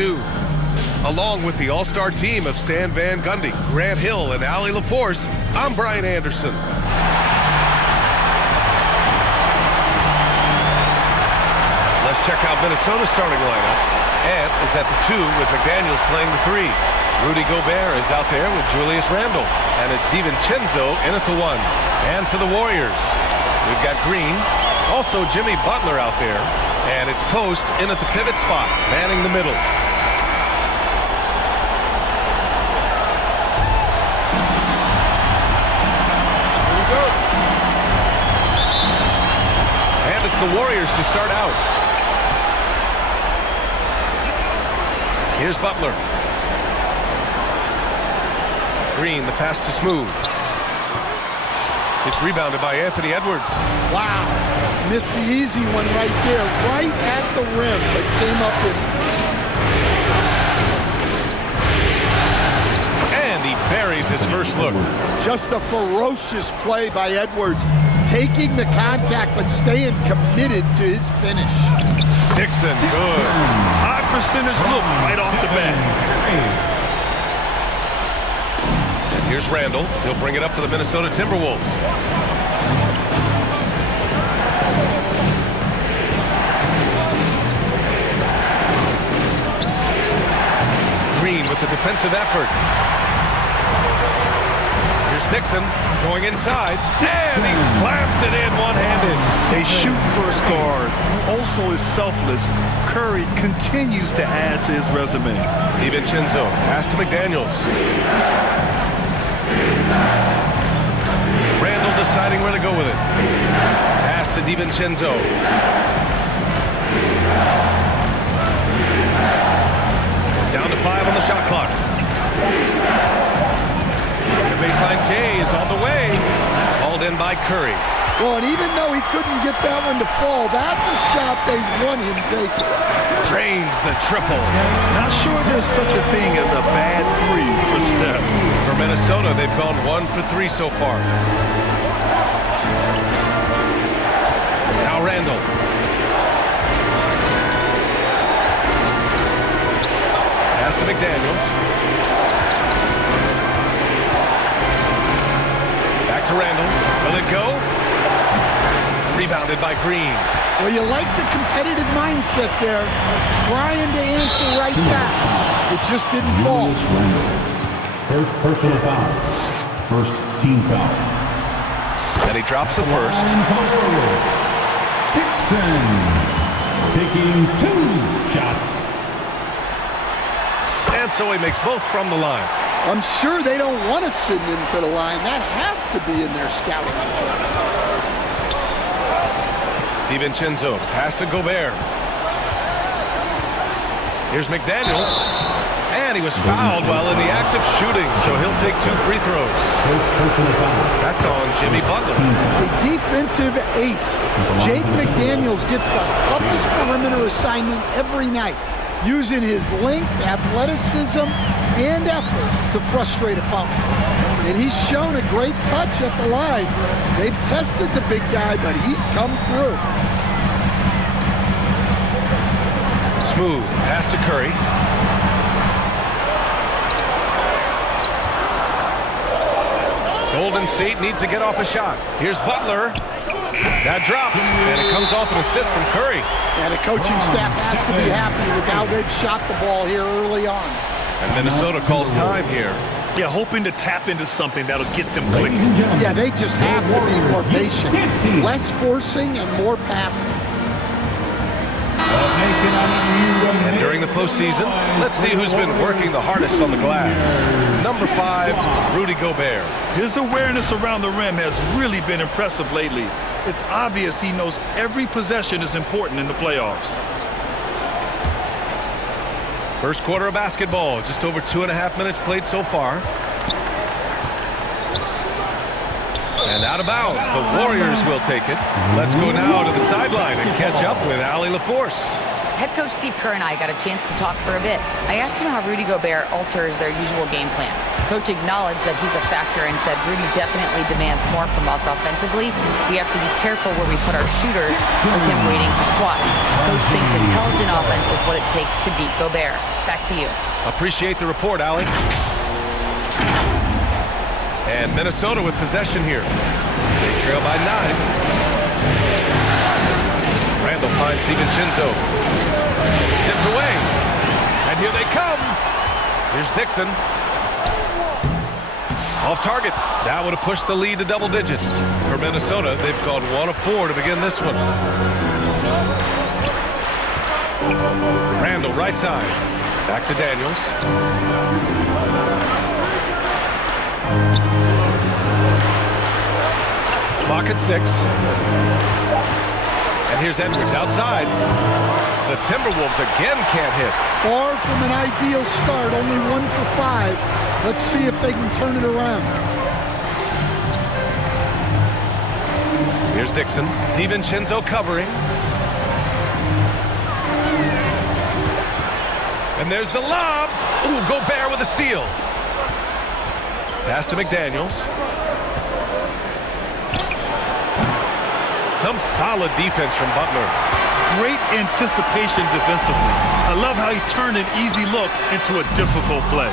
2. Along with the all-star team of Stan Van Gundy, Grant Hill, and Allie LaForce, I'm Brian Anderson. Let's check out Minnesota's starting lineup. Ant is at the 2 with McDaniels playing the 3. Rudy Gobert is out there with Julius Randle. And it's DiVincenzo in at the 1. And for the Warriors, we've got Green, also Jimmy Butler out there. And it's Post in at the pivot spot, manning the middle. And it's the Warriors to start out. Here's Butler. Green, the pass to Smooth. It's rebounded by Anthony Edwards. Wow. Missed the easy one right there, right at the rim, but came up in time. And he buries his first look. Just a ferocious play by Edwards. Taking the contact, but staying committed to his finish. Dixon, good. High percentage look right off the bat. And here's Randle. He'll bring it up for the Minnesota Timberwolves. Green with the defensive effort. Here's Dixon going inside. And he slams it in one-handed. A shoot first guard, also is selfless. Curry continues to add to his resume. DiVincenzo, pass to McDaniels. Randle deciding where to go with it. Pass to DiVincenzo. Down to 5 on the shot clock. The baseline J is on the way. Hauled in by Curry. Well, and even though he couldn't get that one to fall, that's a shot they want him taking. Drains the triple. Not sure there's such a thing as a bad 3 for Steph. For Minnesota, they've gone 1 for 3 so far. Now Randle. Pass to McDaniels. Back to Randle. Will it go? Rebounded by Green. Well, you like the competitive mindset there, trying to answer right back. It just didn't fall. First personal foul. First team foul. And he drops the first. Dixon taking 2 shots. And so he makes both from the line. I'm sure they don't want to send him to the line. That has to be in their scouting report. DiVincenzo, pass to Gobert. Here's McDaniels. And he was fouled while in the act of shooting, so he'll take 2 free throws. That's on Jimmy Butler. A defensive ace. Jake McDaniels gets the toughest perimeter assignment every night, using his length, athleticism, and effort to frustrate opponents. And he's shown a great touch at the line. They've tested the big guy, but he's come through. Smooth, pass to Curry. Golden State needs to get off a shot. Here's Butler. That drops, and it comes off an assist from Curry. And the coaching staff has to be happy with how they've shot the ball here early on. And Minnesota calls time here. Yeah, hoping to tap into something that'll get them clicking. Yeah, they just have to be more patient. Less forcing and more passing. And during the postseason, let's see who's been working the hardest on the glass. Number 5, Rudy Gobert. His awareness around the rim has really been impressive lately. It's obvious he knows every possession is important in the playoffs. First quarter of basketball, just over 2.5 minutes played so far. And out of bounds, the Warriors will take it. Let's go now to the sideline and catch up with Allie LaForce. Head coach Steve Kerr and I got a chance to talk for a bit. I asked him how Rudy Gobert alters their usual game plan. Coach acknowledged that he's a factor and said Rudy definitely demands more from us offensively. We have to be careful where we put our shooters with him waiting for swats. Coach thinks intelligent offense is what it takes to beat Gobert. Back to you. Appreciate the report, Allie. And Minnesota with possession here. They trail by 9. Randall finds DiVincenzo. Tipped away. And here they come. Here's Dixon. Off target. That would have pushed the lead to double digits. For Minnesota, they've gone 1 of 4 to begin this one. Randall, right side. Back to Daniels. Clock at 6. And here's Edwards outside. The Timberwolves again can't hit. Far from an ideal start, only 1 for 5. Let's see if they can turn it around. Here's Dixon. DiVincenzo covering. And there's the lob. Ooh, Gobert with a steal. Pass to McDaniels. Some solid defense from Butler. Great anticipation defensively. I love how he turned an easy look into a difficult play.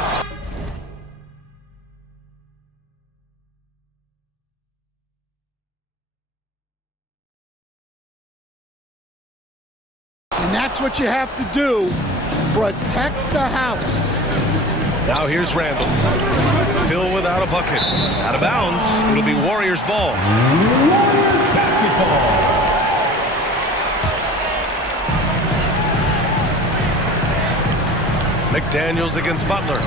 And that's what you have to do. Protect the house. Now here's Randall. Still without a bucket. Out of bounds. It'll be Warriors ball. Warriors basketball. McDaniels against Butler.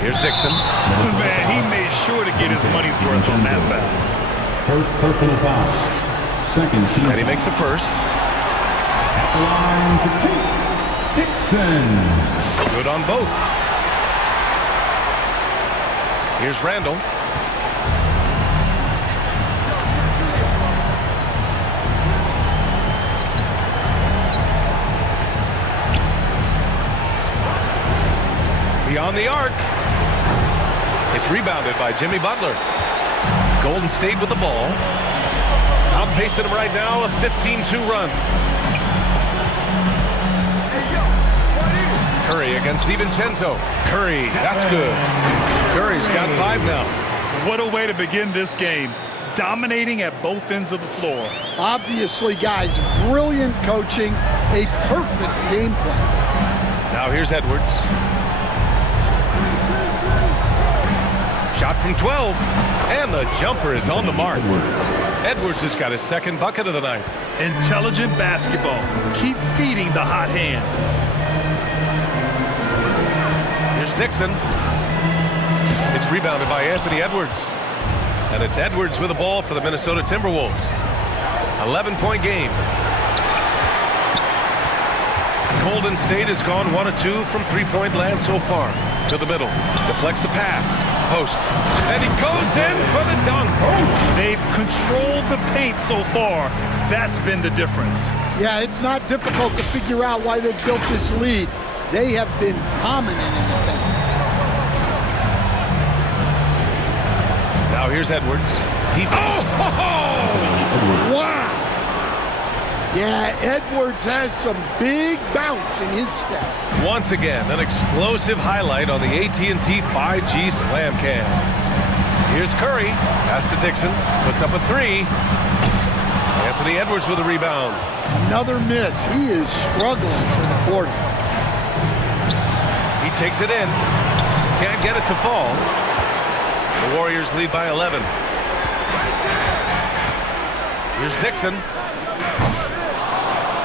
Here's Dixon. Man, he made sure to get his money's worth on that foul. First personal foul. Second team. And he makes the first. At the line for 2. Dixon. Good on both. Here's Randall. Beyond the arc. It's rebounded by Jimmy Butler. Golden State with the ball. Outpacing him right now, a 15-2 run. Curry against DiVincenzo. Curry, that's good. Curry's got 5 now. What a way to begin this game. Dominating at both ends of the floor. Obviously, guys, brilliant coaching, a perfect game plan. Now here's Edwards. Shot from 12, and the jumper is on the mark. Edwards has got his second bucket of the night. Intelligent basketball. Keep feeding the hot hand. Here's Dixon. It's rebounded by Anthony Edwards. And it's Edwards with the ball for the Minnesota Timberwolves. 11-point game. Golden State has gone 1 of 2 from three-point land so far. To the middle. Deflects the pass. Post. And he goes in for the dunk. They've controlled the paint so far. That's been the difference. Yeah, it's not difficult to figure out why they built this lead. They have been dominant in the paint. Now here's Edwards. Wow! Yeah, Edwards has some big bounce in his step. Once again, an explosive highlight on the AT&T 5G Slam Cam. Here's Curry. Pass to Dixon. Puts up a 3. Anthony Edwards with a rebound. Another miss. He is struggling for the quarter. He takes it in. Can't get it to fall. The Warriors lead by 11. Here's Dixon.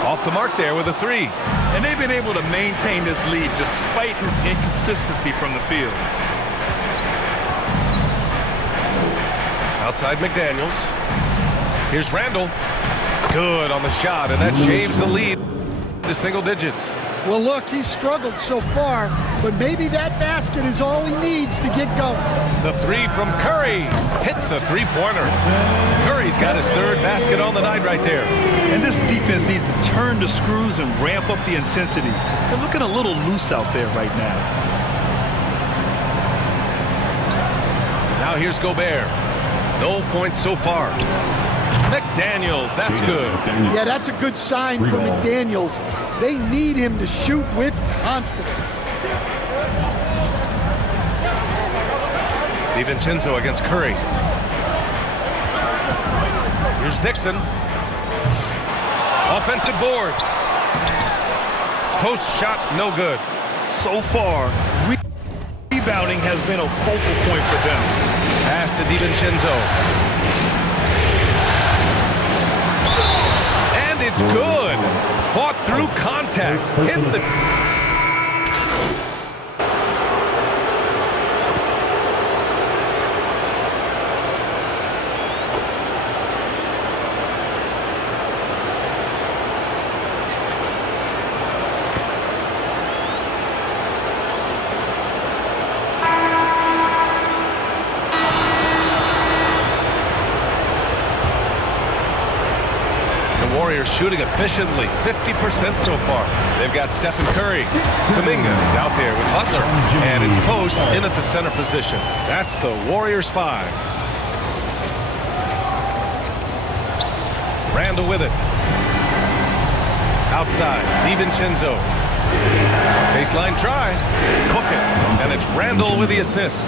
Off the mark there with a 3. And they've been able to maintain this lead despite his inconsistency from the field. Outside McDaniels. Here's Randall. Good on the shot, and that shaves the lead to single digits. Well, look, he's struggled so far, but maybe that basket is all he needs to get going. The three from Curry hits a three-pointer. Curry's got his third basket on the night right there. And this defense needs to turn the screws and ramp up the intensity. They're looking a little loose out there right now. Now here's Gobert. No points so far. McDaniels, that's good. Yeah, that's a good sign for McDaniels. They need him to shoot with confidence. DiVincenzo against Curry. Here's Dixon. Offensive board. Post shot, no good. So far, rebounding has been a focal point for them. Pass to DiVincenzo. And it's good. Fought through contact. Hit the... Warriors shooting efficiently, 50% so far. They've got Stephen Curry. Kuminga is out there with Butler. And it's Post in at the center position. That's the Warriors 5. Randall with it. Outside, DiVincenzo. Baseline try. Book it. And it's Randall with the assist.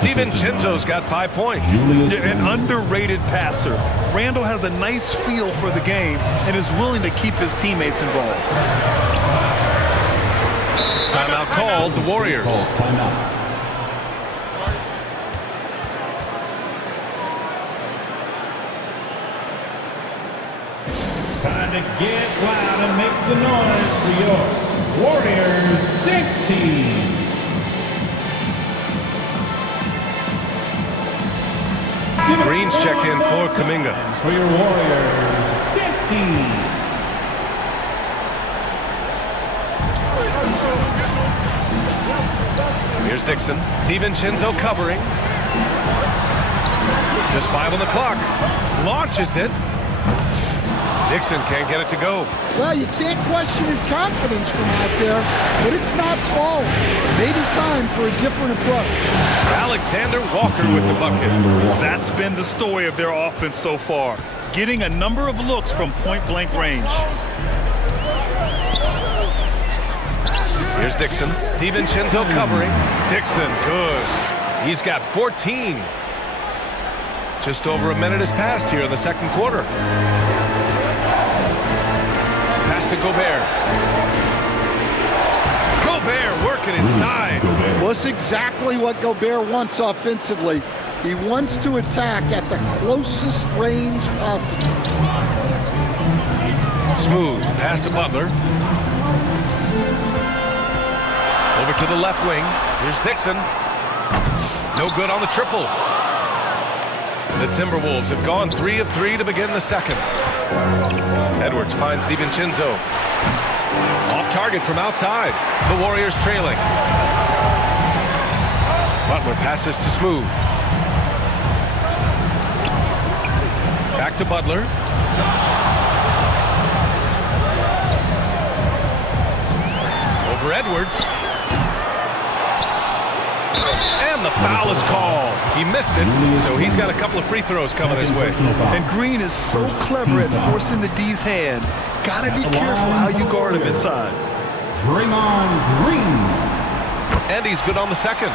DiVincenzo's got 5 points. Yeah, an underrated passer. Randall has a nice feel for the game and is willing to keep his teammates involved. Timeout called, the Warriors. Time to get loud and make some noise for your Warriors Dix team. Green's checked in for Kuminga. For your Warriors Dix team. Here's Dixon. DiVincenzo covering. Just 5 on the clock. Launches it. Dixon can't get it to go. Well, you can't question his confidence from out there, but it's not falling. Maybe time for a different approach. Alexander Walker with the bucket. That's been the story of their offense so far, getting a number of looks from point-blank range. Here's Dixon. DiVincenzo covering. Dixon, good. He's got 14. Just over a minute has passed here in the second quarter. Pass to Gobert. Gobert working inside. Well, it's exactly what Gobert wants offensively. He wants to attack at the closest range possible. Smooth. Pass to Butler. Over to the left wing. Here's Dixon. No good on the triple. The Timberwolves have gone 3 of 3 to begin the second. Edwards finds DiVincenzo. Off target from outside. The Warriors trailing. Butler passes to Smooth. Back to Butler. Over Edwards. And the foul is called. He missed it, so he's got a couple of free throws coming his way. And Green is so clever at forcing the D's hand. Gotta be careful how you guard him inside. Draymond Green. And he's good on the second.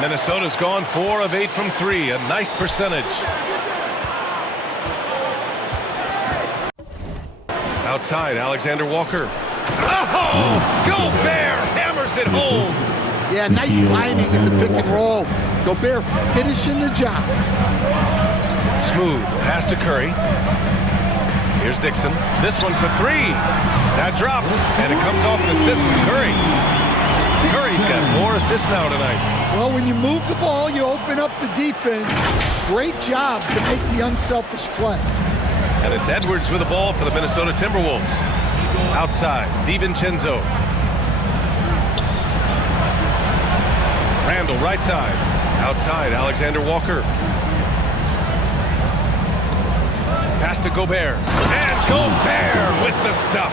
Minnesota's gone 4 of 8 from 3, a nice percentage. Outside, Alexander Walker. Oh! Gobert hammers it home. Yeah, nice timing in the pick and roll. Gobert finishing the job. Smooth pass to Curry. Here's Dixon. This one for 3. That drops, and it comes off an assist from Curry. Curry's got 4 assists now tonight. Well, when you move the ball, you open up the defense. Great job to make the unselfish play. And it's Edwards with the ball for the Minnesota Timberwolves. Outside, DiVincenzo. Randall, right side. Outside, Alexander Walker. Pass to Gobert. And Gobert with the stuff.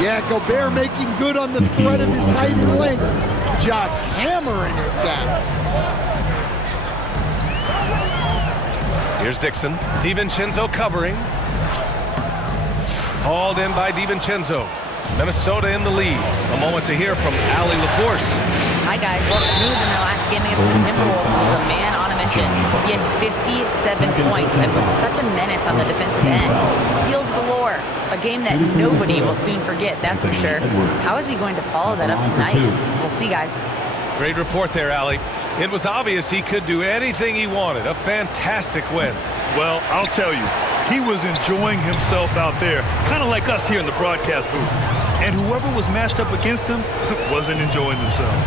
Yeah, Gobert making good on the threat of his height and length. Just hammering it down. Here's Dixon. DiVincenzo covering. Hauled in by DiVincenzo. Minnesota in the lead. A moment to hear from Allie LaForce. Hi, guys. Well, Smooth in their last game against the Timberwolves was a man on a mission. He had 57 points and was such a menace on the defensive end. Steals galore. A game that nobody will soon forget, that's for sure. How is he going to follow that up tonight? We'll see, guys. Great report there, Allie. It was obvious he could do anything he wanted. A fantastic win. Well, I'll tell you, he was enjoying himself out there, kind of like us here in the broadcast booth. And whoever was matched up against him wasn't enjoying themselves.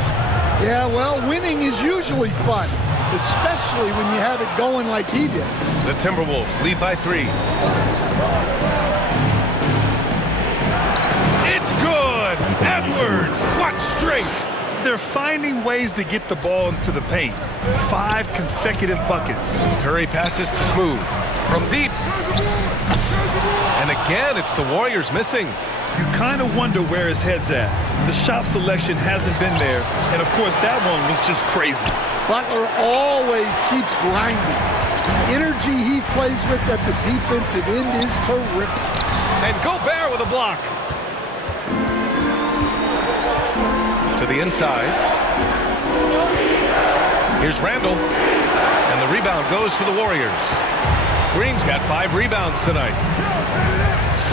Yeah, well, winning is usually fun, especially when you have it going like he did. The Timberwolves lead by 3. It's good! Edwards! What strength! They're finding ways to get the ball into the paint. 5 consecutive buckets. Curry passes to Smooth. From deep. And again, it's the Warriors missing. You kind of wonder where his head's at. The shot selection hasn't been there. And, of course, that one was just crazy. Butler always keeps grinding. The energy he plays with at the defensive end is terrific. And Gobert with a block. To the inside. Here's Randall. And the rebound goes to the Warriors. Green's got 5 rebounds tonight.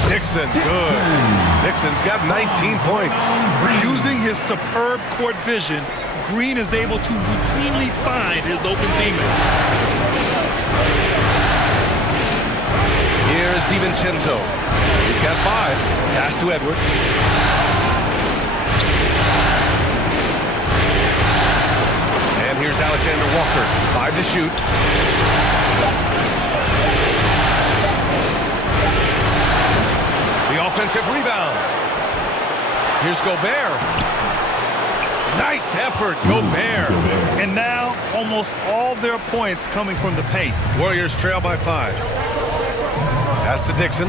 Dixon, good. Dixon's got 19 points. Using his superb court vision, Green is able to routinely find his open teammate. Here's DiVincenzo. He's got 5. Pass to Edwards. And here's Alexander Walker. 5 to shoot. The offensive rebound. Here's Gobert. Nice effort, Gobert. And now, almost all their points coming from the paint. Warriors trail by 5. Pass to Dixon.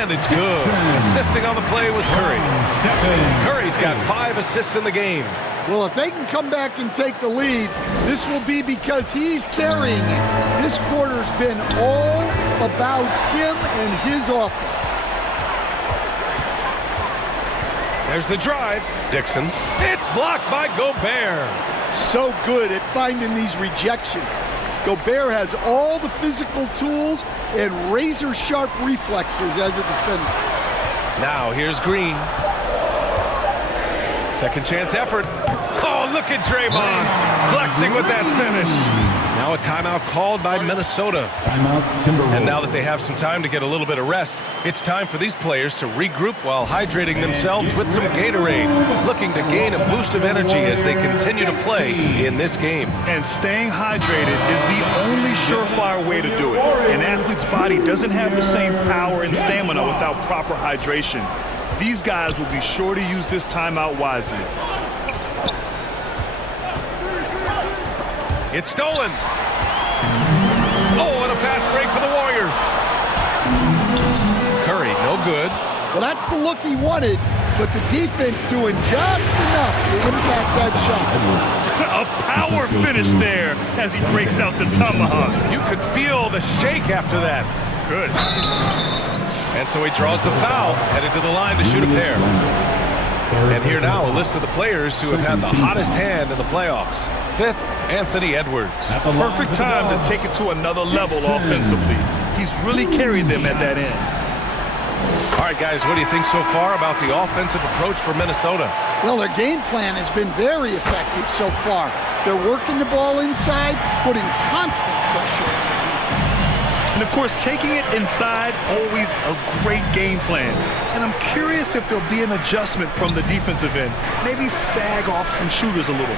And it's good. Assisting on the play was Curry. Curry's got 5 assists in the game. Well, if they can come back and take the lead, this will be because he's carrying it. This quarter's been all about him and his offense. There's the drive. Dixon. It's blocked by Gobert. So good at finding these rejections. Gobert has all the physical tools and razor-sharp reflexes as a defender. Now here's Green. Second chance effort. Oh, look at Draymond flexing with that finish. Now a timeout called by Minnesota. Timeout, Timberwolves. And now that they have some time to get a little bit of rest, it's time for these players to regroup while hydrating themselves with some Gatorade, looking to gain a boost of energy as they continue to play in this game. And staying hydrated is the only surefire way to do it. An athlete's body doesn't have the same power and stamina without proper hydration. These guys will be sure to use this timeout wisely. It's stolen. Oh, and a fast break for the Warriors. Curry, no good. Well, that's the look he wanted, but the defense doing just enough to impact that shot. A power finish there as he breaks out the tomahawk. You could feel the shake after that. Good. And so he draws the foul, headed to the line to shoot a pair. And here now, a list of the players who have had the hottest hand in the playoffs. 5th, Anthony Edwards. Perfect time to take it to another level offensively. He's really carried them at that end. All right, guys, what do you think so far about the offensive approach for Minnesota? Well, their game plan has been very effective so far. They're working the ball inside, putting constant pressure on the defense. And, of course, taking it inside, always a great game plan. And I'm curious if there'll be an adjustment from the defensive end. Maybe sag off some shooters a little.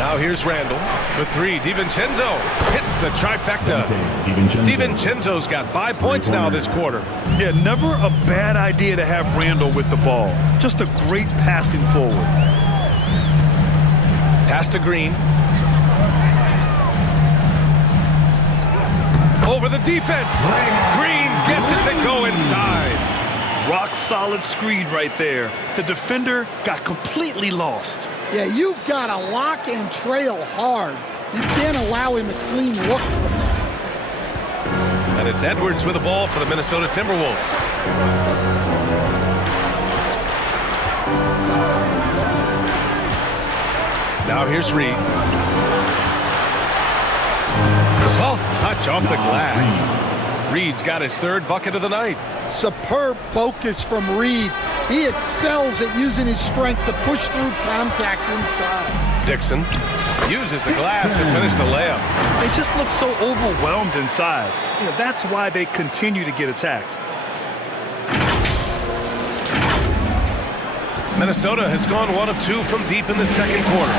Now here's Randall. The three, DiVincenzo hits the trifecta. DiVincenzo's got 5 points now this quarter. Yeah, never a bad idea to have Randall with the ball. Just a great passing forward. Pass to Green. Over the defense. Green gets it to go inside. Rock solid screen right there. The defender got completely lost. Yeah, you've got to lock and trail hard. You can't allow him a clean look from that. And it's Edwards with the ball for the Minnesota Timberwolves. Now here's Reed. Soft touch off the glass. Reed's got his third bucket of the night. Superb focus from Reed. He excels at using his strength to push through contact inside. Dixon uses the glass to finish the layup. They just look so overwhelmed inside. You know, that's why they continue to get attacked. Minnesota has gone 1 of 2 from deep in the second quarter.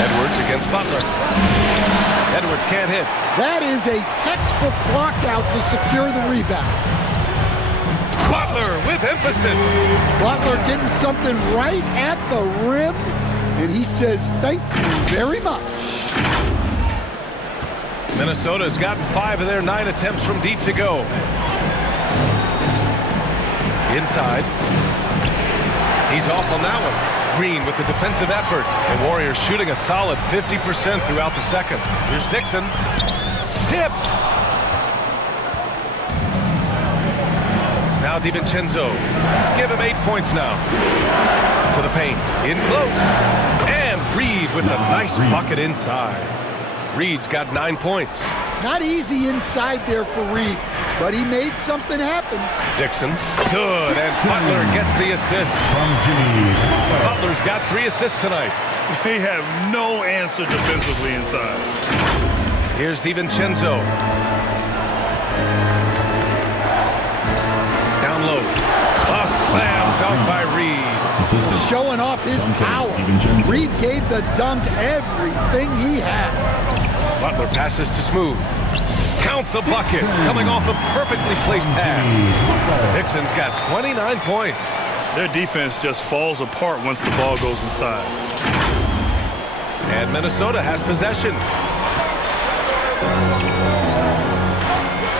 Edwards against Butler. Edwards can't hit. That is a textbook block out to secure the rebound. Butler with emphasis. Butler getting something right at the rim, and he says thank you very much. Minnesota's gotten 5 of their 9 attempts from deep to go. Inside. He's off on that one. Green with the defensive effort. The Warriors shooting a solid 50% throughout the second. Here's Dixon. Tipped. Now DiVincenzo. Give him 8 points now. To the paint. In close. And Reed with the nice bucket inside. Reed's got 9 points. Not easy inside there for Reed, but he made something happen. Dixon, good, and Butler gets the assist. Butler's got 3 assists tonight. They have no answer defensively inside. Here's DiVincenzo. Down low. A slam dunk by Reed. Showing off his power. Reed gave the dunk everything he had. Butler passes to Smooth. Count the bucket, coming off a perfectly placed pass. Dixon's got 29 points. Their defense just falls apart once the ball goes inside. And Minnesota has possession.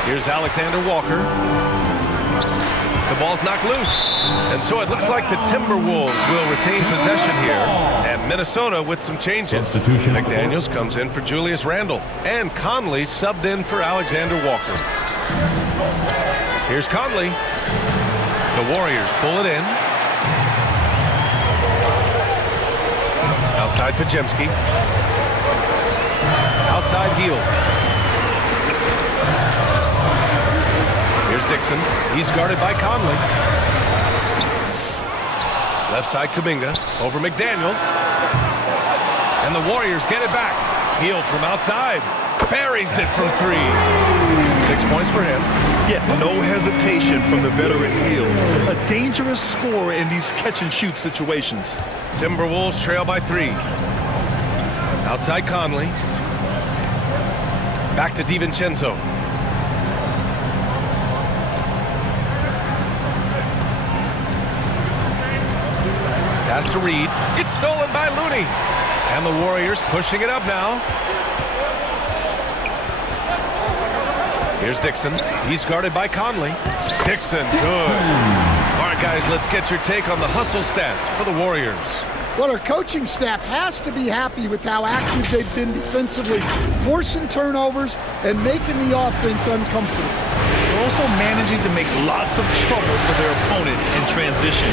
Here's Alexander Walker. The ball's knocked loose. And so it looks like the Timberwolves will retain possession here. And Minnesota with some changes. McDaniels comes in for Julius Randle. And Conley subbed in for Alexander Walker. Here's Conley. The Warriors pull it in. Outside Pajemski. Outside Heel. Here's Dixon. He's guarded by Conley. Left side Kuminga over McDaniels. And the Warriors get it back. Heel from outside. Buries it from 3. 6 points for him. Yet no hesitation from the veteran Heel. A dangerous scorer in these catch-and-shoot situations. Timberwolves trail by 3. Outside Conley. Back to DiVincenzo. Pass to Reed. It's stolen by Looney. And the Warriors pushing it up now. Here's Dixon. He's guarded by Conley. Dixon, good. All right, guys, let's get your take on the hustle stats for the Warriors. Well, our coaching staff has to be happy with how active they've been defensively, forcing turnovers and making the offense uncomfortable. They're also managing to make lots of trouble for their opponent in transition.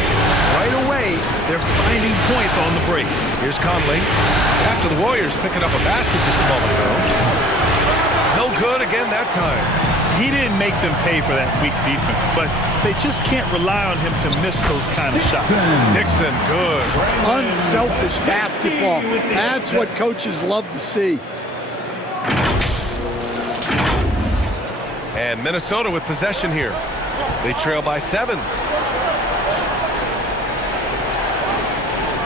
Right away, they're finding points on the break. Here's Conley. After the Warriors picking up a basket just a moment ago. No good again that time. He didn't make them pay for that weak defense, but they just can't rely on him to miss those kind of shots. Dixon, good. Unselfish basketball. That's what coaches love to see. And Minnesota with possession here. They trail by 7.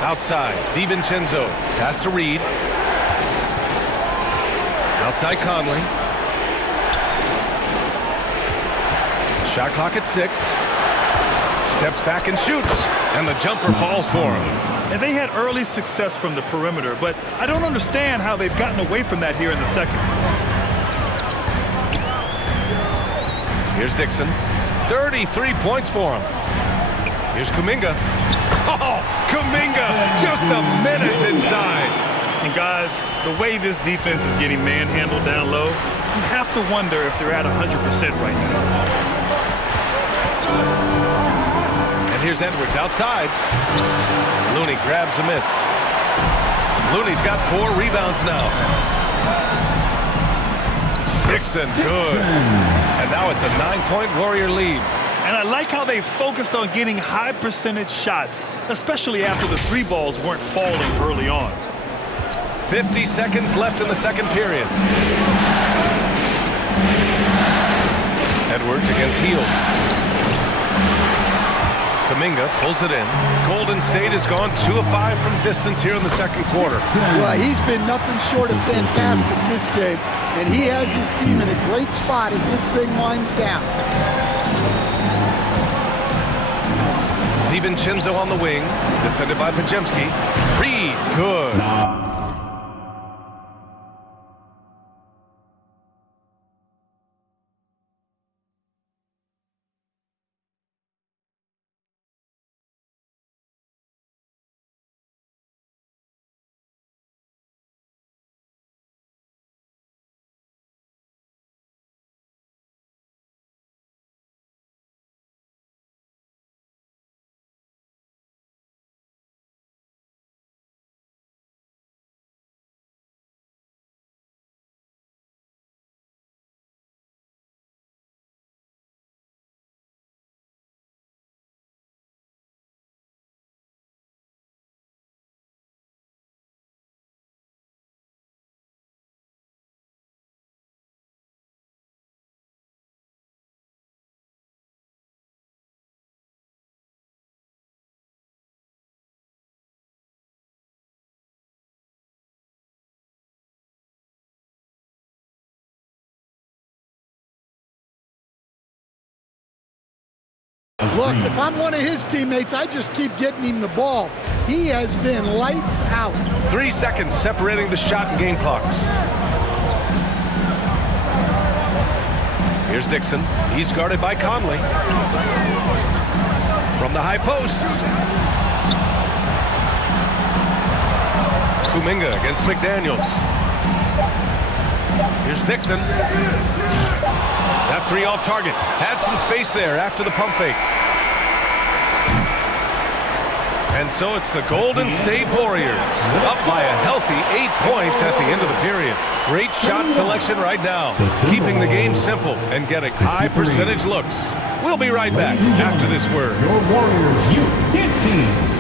Outside, DiVincenzo. Pass to Reed. Outside Conley. Shot clock at 6. Steps back and shoots. And the jumper falls for him. And they had early success from the perimeter, but I don't understand how they've gotten away from that here in the second. Here's Dixon. 33 points for him. Here's Kuminga. Oh, Kuminga, just a menace inside. And guys, the way this defense is getting manhandled down low, you have to wonder if they're at 100% right now. And here's Edwards outside. Looney grabs a miss. Looney's got 4 rebounds now. Dixon, good. And now it's a 9-point Warrior lead. And I like how they focused on getting high percentage shots, especially after the 3 balls weren't falling early on. 50 seconds left in the second period. Edwards against Hield. Kuminga pulls it in. Golden State has gone 2 of 5 from distance here in the second quarter. Well, he's been nothing short of fantastic this game, and he has his team in a great spot as this thing winds down. DiVincenzo on the wing, defended by Pajemski. Reed, good. Look, if I'm one of his teammates, I just keep getting him the ball. He has been lights out. 3 seconds separating the shot and game clocks. Here's Dixon. He's guarded by Conley. From the high post. Kuminga against McDaniels. Here's Dixon. That 3 off target. Had some space there after the pump fake. And so it's the Golden State Warriors up by a healthy 8 points at the end of the period. Great shot selection right now, keeping the game simple and getting high percentage looks. We'll be right back after this word. Your Warriors Youth Kids Team.